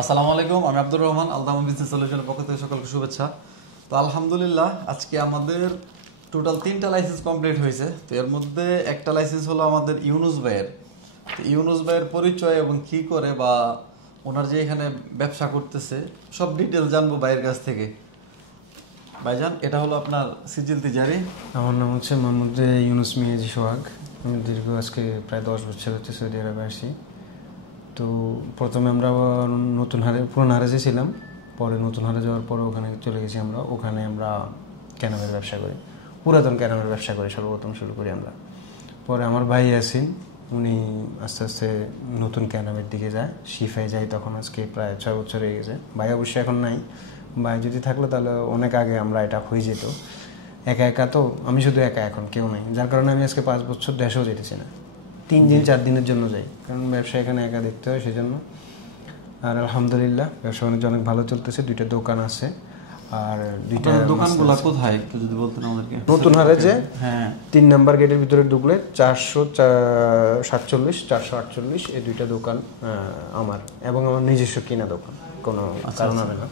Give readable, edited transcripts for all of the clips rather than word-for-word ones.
আসসালামু আলাইকুম, আমি আব্দুর রহমান, আলতামা বিজনেস সলিউশনের পক্ষ থেকে সকলকে শুভেচ্ছা। তো আলহামদুলিল্লাহ, আজকে আমাদের টোটাল 3টা লাইসেন্স কমপ্লিট হয়েছে। তো এর মধ্যে একটা লাইসেন্স হলো আমাদের ইউনুস ভাইয়ের। তো ইউনুস ভাইয়ের পরিচয় এবং কি করে বা ওনার যে এখানে ব্যবসা করতেছে সব ডিটেলস জানবো ভাইয়ের কাছ থেকে। ভাইজান, এটা হলো আপনার সিজিল তিজারি। আমার নাম হচ্ছে মোহাম্মদ ইউনুস মিয়াজি সোহাগ। আমি দীর্ঘ আজকে প্রায় 10 বছর হচ্ছে সৌদি আরবে আসি। তো প্রথমে আমরা পুরান হারেজে ছিলাম, পরে নতুন হারে যাওয়ার পরে ওখানে চলে গেছি। ওখানে আমরা ক্যানামের ব্যবসা করি, পুরাতন ক্যানামের ব্যবসা করি, সর্বপ্রথম শুরু করি আমরা। পরে আমার ভাই আছেন, উনি আস্তে আস্তে নতুন ক্যানামের দিকে যায়, শিফায় যায়। তখন আজকে প্রায় 6 বছর হয়ে গেছে। ভাই অবশ্যই এখন নাই, ভাই যদি থাকলো তাহলে অনেক আগে আমরা এটা হয়ে যেত। একা একা তো আমি শুধু একা, এখন কেউ নেই, যার কারণে আমি আজকে 5 বছর দেশেও যেতেছি না, 3 দিন 4 দিনের জন্য যাই, কারণ ব্যবসা এখানে একা দেখতে হয় সেজন্য। আর আলহামদুলিল্লাহ ব্যবসা বাণিজ্য অনেক ভালো চলতেছে। 2টা দোকান আছে। আর 2টা দোকানগুলো কোথায় একটু যদি বলতেন আমাদেরকে। নতুন হারে যে হ্যাঁ, 3 নাম্বার গেটের ভিতরে ঢুকলে 447 448 এই 2টা দোকান আমার, এবং আমার নিজস্ব কিনা দোকান, কোনো কারণ হবে না।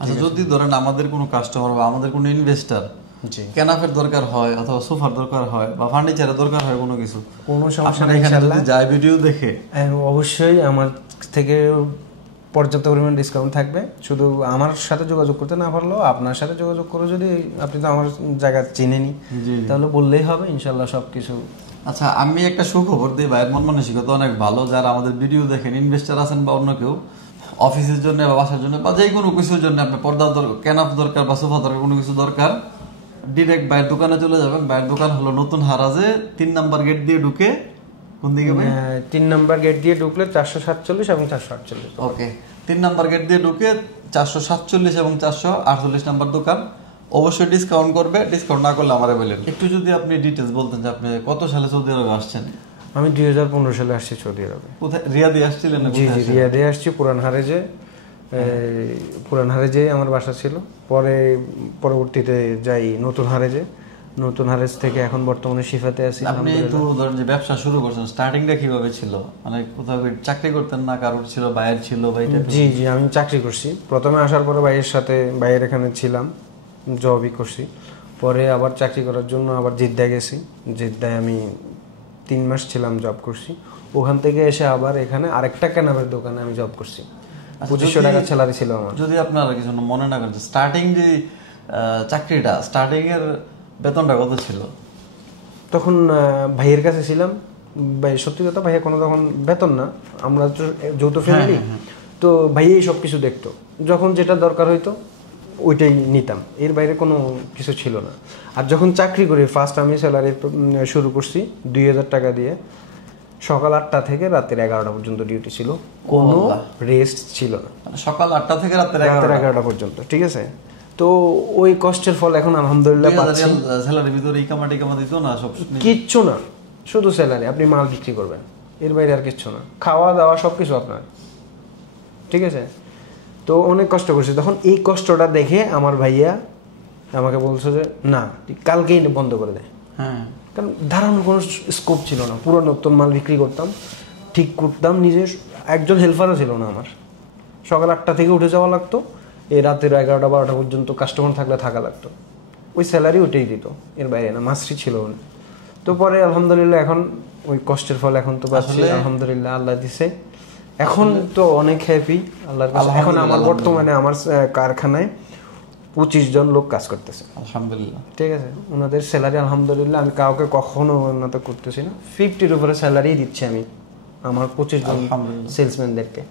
আচ্ছা, যদি ধরেন আমাদের কোনো কাস্টমার বা আমাদের কোনো ইনভেস্টর ক্যানাফের দরকার হয় অথবা সোফার দরকার হয় বা ফার্নিচারের দরকার হয় কোনো সমস্যা নেই, এখানে যদি যায় ভিডিও দেখে অবশ্যই আমার থেকে পর্যাপ্ত পরিমাণ ডিসকাউন্ট থাকবে। শুধু আমার সাথে যোগাযোগ করতে না পারলেও আপনার সাথে যোগাযোগ করে, যদি আপনি তো আমার জায়গা চিনেনি, তাহলে বললেই হবে, ইনশাল্লাহ সবকিছু। আচ্ছা, আমি একটা সুখবর দিই, ভাইয়ের মন মানসিকতা অনেক ভালো। যারা আমাদের ভিডিও দেখেন, ইনভেস্টর আছেন বা অন্য কেউ, অফিসের জন্য বা বাসার জন্য বা যে কোনো কিছুর জন্য আপনার পর্দা ক্যানাপ দরকার বা সোফা দরকার, কোনো কিছু দরকার, ডিরেক্ট ভাইয়ের দোকানে চলে যাবেন। ভাইয়ের দোকান হলো নতুন হারাজে 3 নাম্বার গেট দিয়ে ঢুকে। কোন দিকে ভাই? 3 নাম্বার গেট দিয়ে ঢুকলে 447 এবং 448। ওকে, 3 নাম্বার গেট দিয়ে ঢুকে 447 এবং 448 নাম্বার দোকান। অবশ্যই ডিসকাউন্ট করবে, ডিসকাউন্ট না করলে আমারে বলেন। একটু যদি আপনি ডিটেলস বলতেন যে আপনি কত সালে সৌদি আরবে আসছেন। আমি 2015 সালে আসছি সৌদি আরবে। কোথায়, রিয়াদে আসছিলেন? জি জি, রিয়াদে আসছি। পুরান হারেজে আমার বাসা ছিল। পরবর্তীতে যাই নতুন হারেজ থেকে এখন বর্তমানে শিফাতে আছি। আপনি তো ধরেন যে ব্যবসা শুরু করছেন, স্টার্টিংটা কিভাবে ছিল? মানে কোথাও চাকরি করতেন না, কারোর ছিল, বাইরের ছিল? জি জি, আমি চাকরি করছি। প্রথমে আসার পরে বাইরের এখানে ছিলাম, জবই করছি। পরে আবার চাকরি করার জন্য আবার জিদ্দায় গেছি। জিদ্দায় আমি 3 মাস ছিলাম, জব করছি। ওখান থেকে এসে আবার এখানে আরেকটা ক্যানামের দোকানে আমি জব করছি। 2500 টাকা স্যালারি ছিল আমার। যদি আপনারা কিছু মনে না করেন, স্টার্টিং যে চাকরিটা, স্টার্টিং এর বেতনটা কত ছিল? তখন ভাইয়ের কাছে ছিলাম। ভাই সত্যি কথা, ভাইয়া কোনো তখন বেতন না, আমরা যৌথ ফ্যামিলি, তো ভাইয়াই সব কিছু দেখতো। যখন যেটা দরকার হইতো ওইটাই নিতাম, এর বাইরে কোনো কিছু ছিল না। আর যখন চাকরি করি, ফার্স্ট আমি স্যালারি শুরু করছি 2000 টাকা দিয়ে। সকাল 8টা থেকে রাতের 11টা পর্যন্ত ডিউটি ছিল, কোনো রেস্ট ছিল না। সকাল 8টা থেকে রাতের 11টা পর্যন্ত, ঠিক আছে। তো ওই কষ্টের ফল এখন আলহামদুলিল্লাহ পাচ্ছি। স্যালারির ভিতরে ইকামা দিত না? সব কিচ্ছু না, শুধু স্যালারি। আপনি মাল বিক্রি করবেন, এর বাইরে আর কিচ্ছু না। খাওয়া দাওয়া সবকিছু আপনার, ঠিক আছে। তো অনেক কষ্ট করছি। তখন এই কষ্টটা দেখে আমার ভাইয়া আমাকে বলছে যে না, কালকেই বন্ধ করে দেয়। হ্যাঁ, কারণ দাঁড়ানোর কোনো স্কোপ ছিল না। পুরো নতুন মাল বিক্রি করতাম, ঠিক করতাম নিজে। একজন হেল্পারও ছিল না আমার। সকাল 8টা থেকে উঠে যাওয়া লাগতো, এই রাতের 11টা 12টা পর্যন্ত কাস্টমার থাকলে থাকা লাগতো। ওই স্যালারি ওইটাই দিত, এর বাইরে না। মাসরি ছিল না। তো পরে আলহামদুলিল্লাহ এখন ওই কষ্টের ফল এখন তো পাচ্ছি, আলহামদুলিল্লাহ আল্লাহ দিছে। এখন তো অনেক হ্যাপি আল্লাহর কাছে। এখন আমার বর্তমানে আমার কারখানায় 25 জন লোক কাজ করতেছে, আলহামদুলিল্লাহ, ঠিক আছে। ওনাদের স্যালারি আলহামদুলিল্লাহ আমি কাউকে কখনো উন্নত করতেছি না। 50-র উপরে স্যালারি দিচ্ছি আমি আমার 25 জন সেলসম্যানদেরকে।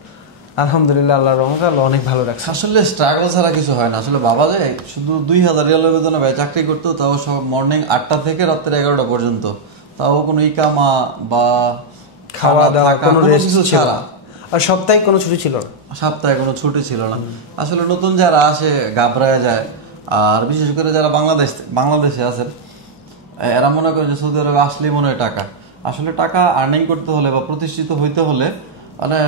আলহামদুলিল্লাহ, আল্লাহর রহমতে আল্লাহ অনেক ভালো রাখছে। আসলে স্ট্রাগল ছাড়া কিছু হয় না। আসলে বাবা যায় শুধু 2000 রিয়াল বেতনে ভাই চাকরি করতো, তাও সব মর্নিং 8টা থেকে রাতের 11টা পর্যন্ত, তাও কোনো ইকামা বা খাওয়া দাওয়া কোনো রেস্ট ছাড়া। আর সপ্তাহে কোনো ছুটি ছিল না। আসলে নতুন যারা আসে ঘাবড়ায় যায়। আর বিশেষ করে যারা বাংলাদেশে আছেন, এরা মনে করে যে সৌদি আরবে আসলেই মনে হয় টাকা। আসলে টাকা আর্নিং করতে হলে বা প্রতিষ্ঠিত হইতে হলে মানে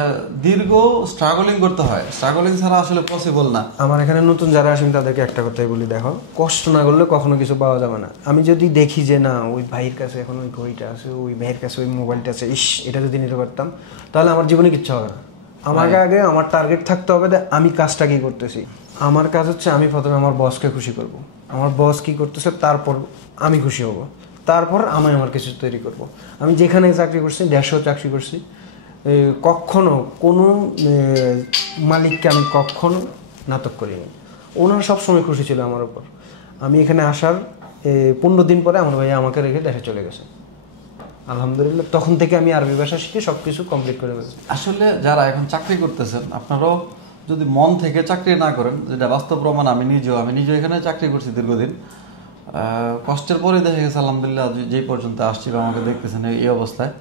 দীর্ঘ স্ট্রাগলিং করতে হয়। স্ট্রাগলিং ছাড়া আসলে পসিবল না। আমার এখানে নতুন যারা আসেন তাদেরকে একটা কথাই বলি, দেখো, কষ্ট না করলে কখনো কিছু পাওয়া যাবে না। আমি যদি দেখি যে না, ওই ভাইয়ের কাছে এখন ওই ঘড়িটা আছে, ওই ভাইয়ের কাছে ওই মোবাইলটা আছে, এটা যদি নিতে পারতাম তাহলে আমার জীবনে কিচ্ছু হবে না। আমাকে আগে আমার টার্গেট থাকতে হবে যে আমি কাজটা কি করতেছি। আমার কাজ হচ্ছে আমি প্রথমে আমার বসকে খুশি করব, আমার বস কি করতেছে তারপর আমি খুশি হব, তারপর আমি আমার কিছু তৈরি করব। আমি যেখানে চাকরি করছি 150 চাকরি করছি, কখনো কোনো মালিককে আমি কখনো নাটক করিনি। ওনারা সবসময় খুশি ছিল আমার উপর। আমি এখানে আসার 15 দিন পরে আমার ভাইয়া আমাকে রেখে দেশে চলে গেছে। আলহামদুলিল্লাহ তখন থেকে আমি আরবি ভাষা শিখে সব কিছু কমপ্লিট করে ফেলেছি। আসলে যারা এখন চাকরি করতেছেন, আপনারাও যদি মন থেকে চাকরি না করেন, যেটা বাস্তব প্রমাণ, আমি নিজেও এখানে চাকরি করছি দীর্ঘদিন, কষ্টের পরে দেখা গেছে আলহামদুলিল্লাহ যেই পর্যন্ত আসছি বা আমাকে দেখতেছেন এই অবস্থায়।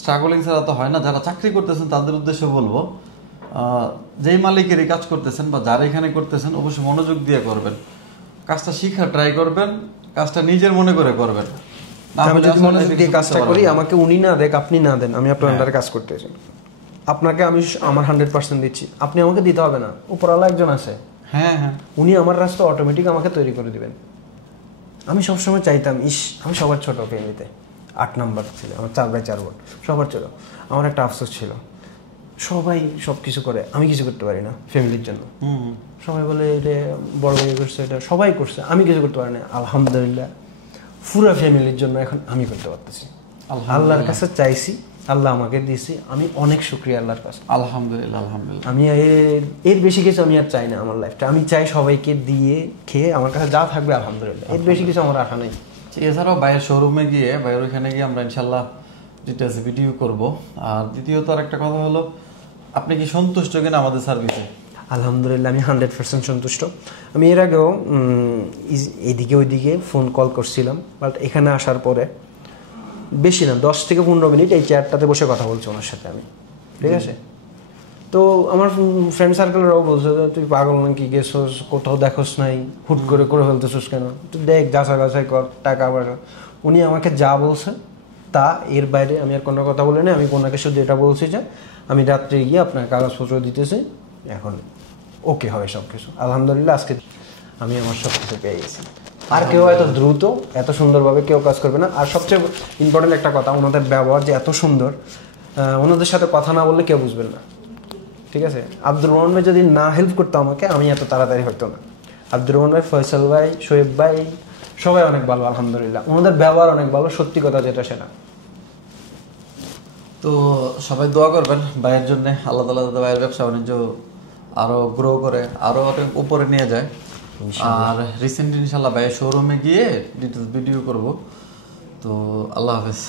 স্ট্রাগলিং ছাড়া তো হয় না। যারা চাকরি করতেছেন তাদের উদ্দেশ্যে বলবো, যেই মালিকেরই কাজ করতেছেন বা যারা এখানে করতেছেন অবশ্যই মনোযোগ দিয়ে করবেন, কাজটা শিখা ট্রাই করবেন, কাজটা নিজের মনে করে করবেন। আমি যদি মনোযোগ দিয়ে কাজটা করি, আমাকে উনি না দেখ আপনি না দেন, আমি আপনার আন্ডারে কাজ করতেছি, আপনাকে আমি আমার 100% দিচ্ছি, আপনি আমাকে দিতে হবে না, উপরওয়ালা একজন আছে, হ্যাঁ হ্যাঁ, উনি আমার রাস্তা অটোমেটিক আমাকে তৈরি করে দিবেন। আমি সবসময় চাইতাম আমি সবার ছোট ফ্যামিলিতে 8 নাম্বার ছিল, আমার 4/4 বোন, সবার ছোট। আমার একটা আফসোস ছিল, সবাই সব কিছু করে, আমি কিছু করতে পারি না ফ্যামিলির জন্য। সবাই বলে এটা বড় ভাই করছে, এটা সবাই করছে, আমি কিছু করতে পারি না। আলহামদুলিল্লাহ পুরা ফ্যামিলির জন্য এখন আমি করতে পারতেছি। আল্লাহর কাছে চাইছি, আল্লাহ আমাকে দিয়েছি, আমি অনেক শুকরিয়া আল্লাহর কাছে। আলহামদুলিল্লাহ আলহামদুলিল্লাহ। আমি এর বেশি কিছু আমি আর চাই না আমার লাইফটা। আমি চাই সবাইকে দিয়ে খেয়ে আমার কাছে যা থাকবে আলহামদুলিল্লাহ, এর বেশি কিছু আমার আশা নেই। এছাড়াও বাইরের শোরুমে গিয়ে, বাইরের ওইখানে গিয়ে আমরা ইনশাল্লাহ ডিটেলস ভিডিও করব। আর দ্বিতীয়ত আর একটা কথা হলো, আপনি কি সন্তুষ্ট কিনা আমাদের সার্ভিসে? আলহামদুলিল্লাহ আমি 100% সন্তুষ্ট। আমি এর আগেও এদিকে ওইদিকে ফোন কল করছিলাম, বাট এখানে আসার পরে বেশি না 10 থেকে 15 মিনিট এই চেয়ারটাতে বসে কথা বলছি ওনার সাথে আমি, ঠিক আছে? তো আমার ফ্রেন্ড সার্কেলরাও বলছে যে তুই পাগল নাকি, গেছোস কোথাও দেখোস নাই, হুট করে করে ফেলতেছিস কেন, তুই দেখ যাচাই কর টাকা পয়সা। উনি আমাকে যা বলছে তা, এর বাইরে আমি আর কোনো কথা বলি না। আমি কোনাকে শুধু এটা বলছি যে আমি রাত্রে গিয়ে আপনার কাগজপত্র দিতেছি, এখন ওকে হবে সব কিছু। আলহামদুলিল্লাহ আজকে আমি আমার সব কিছু পেয়ে গেছি। আর কেউ এত দ্রুত এত সুন্দরভাবে কেউ কাজ করবে না। আর সবচেয়ে ইম্পর্টেন্ট একটা কথা, ওনাদের ব্যবহার যে এত সুন্দর, ওনাদের সাথে কথা না বললে কেউ বুঝবেন না, ঠিক আছে? আব্দুর রহমান ভাই যদি না হেল্প করতো আমাকে, আমি এত তাড়াতাড়ি হতো না। আব্দুর রহমান ভাই, ফয়সাল ভাই, শোয়েব ভাই সবাই অনেক ভালো আলহামদুলিল্লাহ। ওনাদের ব্যবহার অনেক ভালো, সত্যি কথা যেটা সেটা। তো সবাই দোয়া করবেন ভাইয়ের জন্য, আল্লাহ তাআলা যাতে ভাইয়ের ব্যবসা বাণিজ্য আরো গ্রো করে, আরো অনেক উপরে নিয়ে যায়। আর রিসেন্টলি ইনশাল্লাহ ভাইয়ের শোরুমে গিয়ে ডিটেলস ভিডিও করব। তো আল্লাহ হাফেজ।